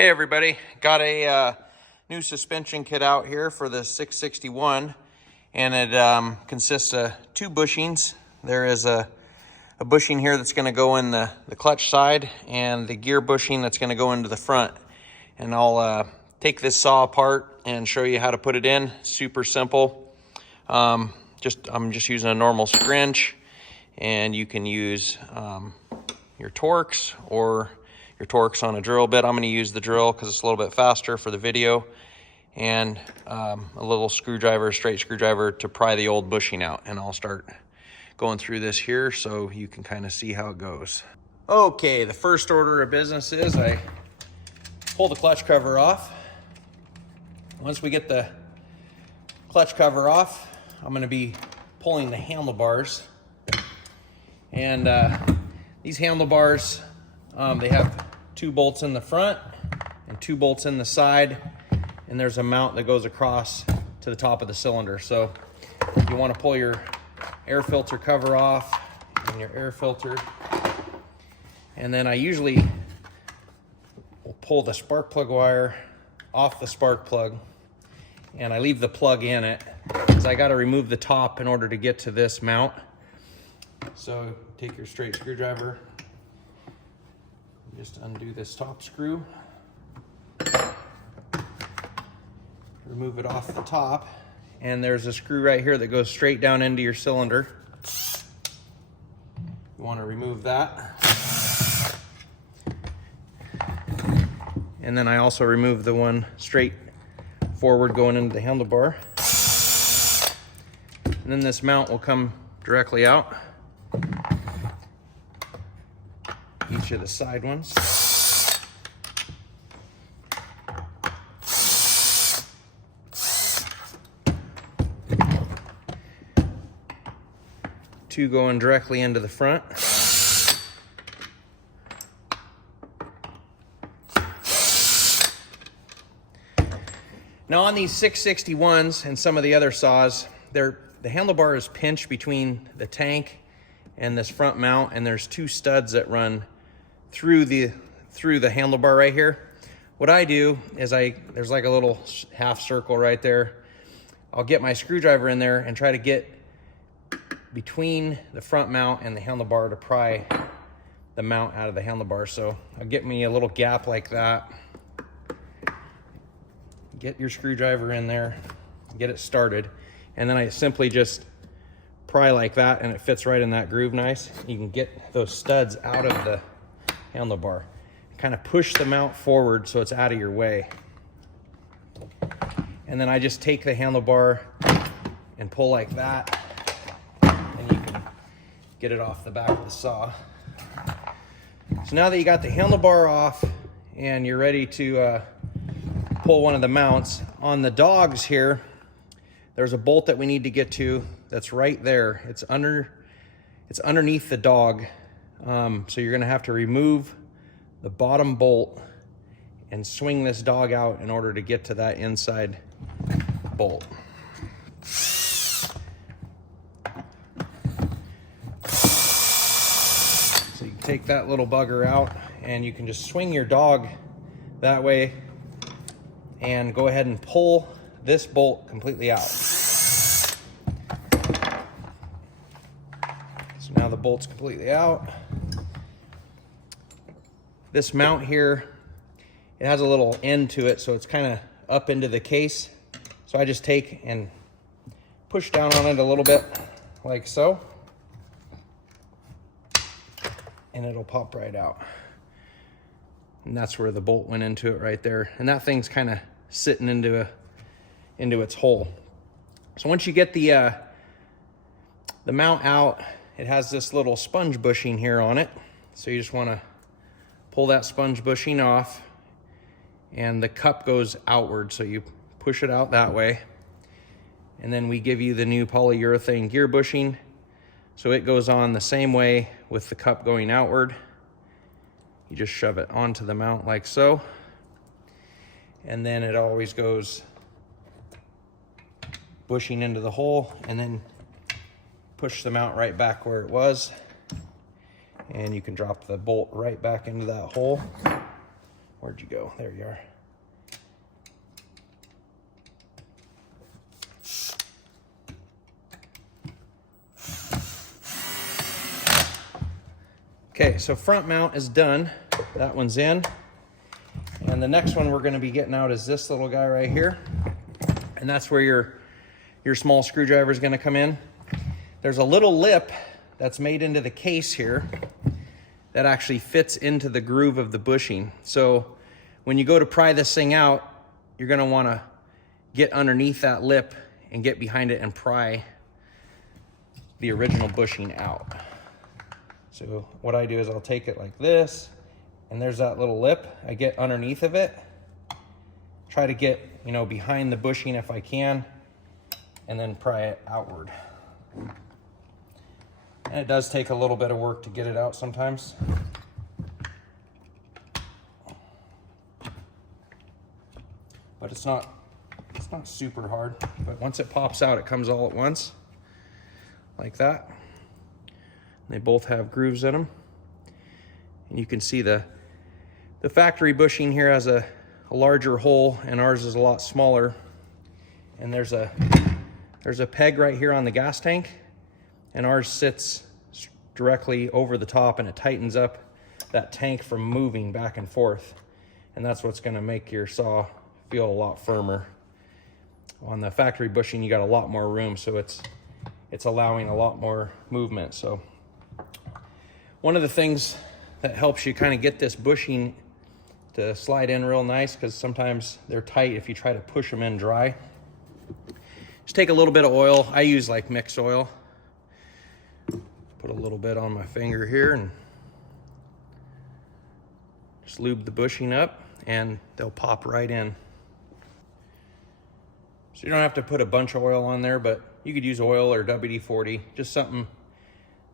Hey everybody, got a new suspension kit out here for the 661, and it consists of two bushings. There is a bushing here that's going to go in the clutch side, and the gear bushing that's going to go into the front. And I'll take this saw apart and show you how to put it in. Super simple. I'm just using a normal scrinch, and you can use your Torx or your Torx on a drill bit. I'm going to use the drill because it's a little bit faster for the video, and a little screwdriver, straight screwdriver, to pry the old bushing out. And I'll start going through this here so you can kind of see how it goes. Okay, the first order of business is I pull the clutch cover off. Once we get the clutch cover off, I'm going to be pulling the handlebars. And these handlebars, they have 2 bolts in the front and 2 bolts in the side, and there's a mount that goes across to the top of the cylinder. So you want to pull your air filter cover off and your air filter, and then I usually will pull the spark plug wire off the spark plug, and I leave the plug in it because I got to remove the top in order to get to this mount. So take your straight screwdriver, just undo this top screw, remove it off the top, and there's a screw right here that goes straight down into your cylinder. You want to remove that. And then I also remove the one straight forward going into the handlebar. And then this mount will come directly out. Each of the side ones. Two going directly into the front. Now on these 661s and some of the other saws, the handlebar is pinched between the tank and this front mount, and there's 2 studs that run through the handlebar right here. What I do is there's like a little half circle right there. I'll get my screwdriver in there and try to get between the front mount and the handlebar to pry the mount out of the handlebar. So I'll get me a little gap like that. Get your screwdriver in there, get it started, and then I simply just pry like that, and it fits right in that groove nice. You can get those studs out of the handlebar. Kind of push the mount forward so it's out of your way. And then I just take the handlebar and pull like that, and you can get it off the back of the saw. So now that you got the handlebar off and you're ready to pull one of the mounts, on the dogs here, there's a bolt that we need to get to that's right there. It's underneath the dog. So you're gonna have to remove the bottom bolt and swing this dog out in order to get to that inside bolt. So you take that little bugger out, and you can just swing your dog that way and go ahead and pull this bolt completely out. So now the bolt's completely out. This mount here, it has a little end to it, so it's kind of up into the case. So I just take and push down on it a little bit, like so, and it'll pop right out. And that's where the bolt went into it right there. And that thing's kind of sitting into its hole. So once you get the mount out, it has this little sponge bushing here on it. So you just want to pull that sponge bushing off, and the cup goes outward, so you push it out that way. And then we give you the new polyurethane gear bushing, so it goes on the same way with the cup going outward. You just shove it onto the mount like so, and then it always goes bushing into the hole, and then push the mount right back where it was, and you can drop the bolt right back into that hole. Where'd you go? There you are. Okay, so front mount is done. That one's in. And the next one we're going to be getting out is this little guy right here. And that's where your small screwdriver is going to come in. There's a little lip that's made into the case here that actually fits into the groove of the bushing. So when you go to pry this thing out, you're going to want to get underneath that lip and get behind it and pry the original bushing out. So what I do is I'll take it like this, and there's that little lip. I get underneath of it, try to get, you know, behind the bushing if I can, and then pry it outward. And it does take a little bit of work to get it out sometimes. But it's not super hard. But once it pops out, it comes all at once, like that. They both have grooves in them. And you can see the factory bushing here has a larger hole, and ours is a lot smaller. And there's a peg right here on the gas tank, and ours sits directly over the top, and it tightens up that tank from moving back and forth. And that's what's going to make your saw feel a lot firmer. On the factory bushing, you got a lot more room, so it's allowing a lot more movement. So one of the things that helps you kind of get this bushing to slide in real nice, because sometimes they're tight if you try to push them in dry. Just take a little bit of oil. I use like mixed oil. Put a little bit on my finger here and just lube the bushing up, and they'll pop right in. So you don't have to put a bunch of oil on there, but you could use oil or WD-40, just something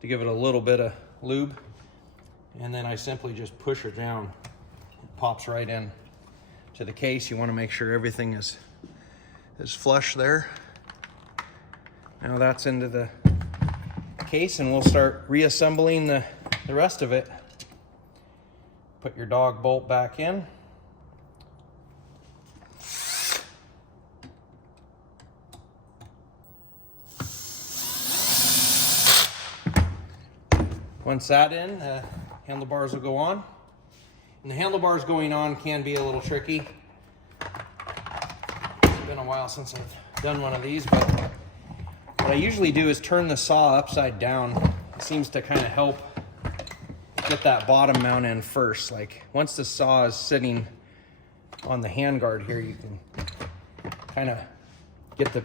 to give it a little bit of lube. And then I simply just push it down. It pops right in to the case. You want to make sure everything is flush there. Now that's into the case, and we'll start reassembling the rest of it. Put your dog bolt back in. Once that's in, the handlebars will go on. And the handlebars going on can be a little tricky. It's been a while since I've done one of these, but what I usually do is turn the saw upside down. It seems to kind of help get that bottom mount in first. Like once the saw is sitting on the handguard here, you can kind of get the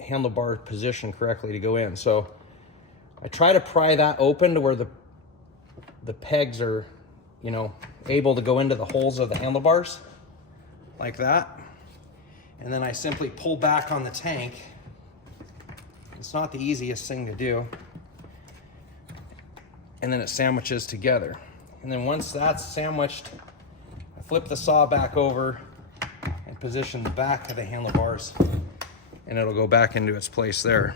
handlebar position correctly to go in. So I try to pry that open to where the pegs are, you know, able to go into the holes of the handlebars, like that. And then I simply pull back on the tank. It's not the easiest thing to do. And then it sandwiches together. And then once that's sandwiched, I flip the saw back over and position the back of the handlebars, and it'll go back into its place there.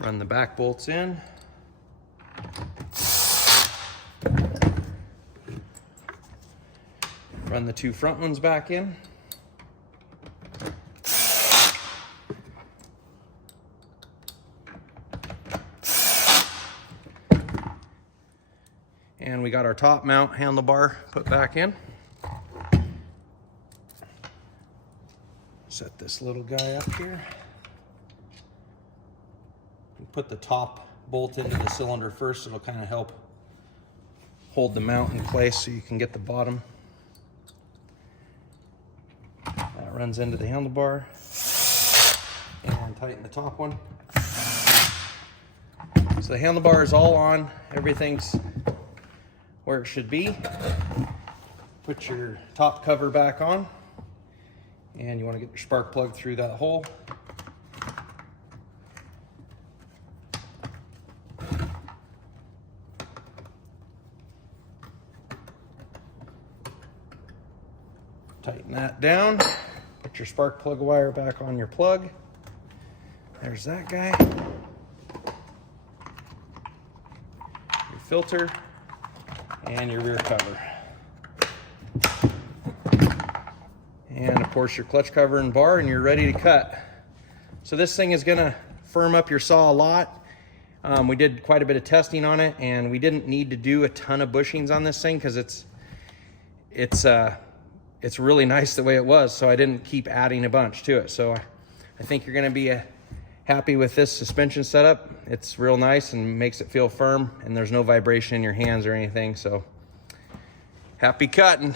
Run the back bolts in. Run the two front ones back in. And we got our top mount handlebar put back in. Set this little guy up here. Put the top bolt into the cylinder first. It'll kind of help hold the mount in place so you can get the bottom. That runs into the handlebar. And tighten the top one. So the handlebar is all on. Everything's where it should be. Put your top cover back on. And you want to get your spark plug through that hole. Tighten that down. Put your spark plug wire back on your plug. There's that guy. Your filter and your rear cover. And of course your clutch cover and bar, and you're ready to cut. So this thing is gonna firm up your saw a lot. We did quite a bit of testing on it, and we didn't need to do a ton of bushings on this thing because it's really nice the way it was, so I didn't keep adding a bunch to it. So I think you're gonna be happy with this suspension setup. It's real nice and makes it feel firm, and there's no vibration in your hands or anything, so happy cutting.